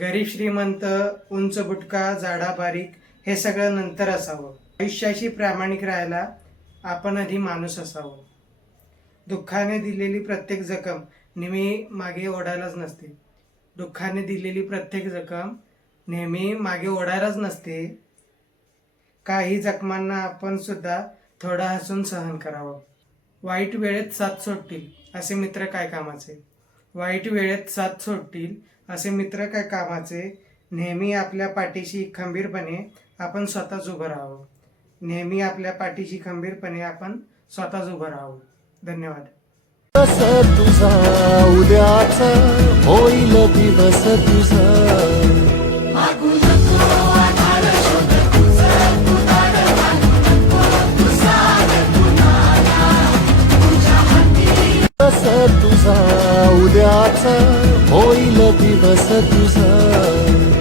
गरीब श्रीमंत, उंच बुटका, जाडा बारीक हे सगळं नंतर असावं. आयुष्याशी प्रामाणिक राहायला आपण आधी माणूस असावं. दुःखाने दिलेली प्रत्येक जखम नेहमी मागे ओढायलाच नसते. दुःखाने दिलेली प्रत्येक जखम नेहमी मागे ओढायलाच नसते. काही जखमांना आपण सुद्धा थोडं हसून सहन करावं. वाईट वेळेत साथ सोडतील असे मित्र काय कामाचे. वाईट वेळेत साथ सोडतील असे मित्र काय कामाचे. नेहमी आपल्या पाठीशी खंबीरपणे आपण स्वतःच उभं राहावं. नेहमी आपल्या पाठीशी खंबीरपणे आपण स्वतःच उभं राहावं. धन्यवाद. तुझा उद्याचा होईल दिवस तुझा. तुझा उद्याचा होईल दिवस तुझा.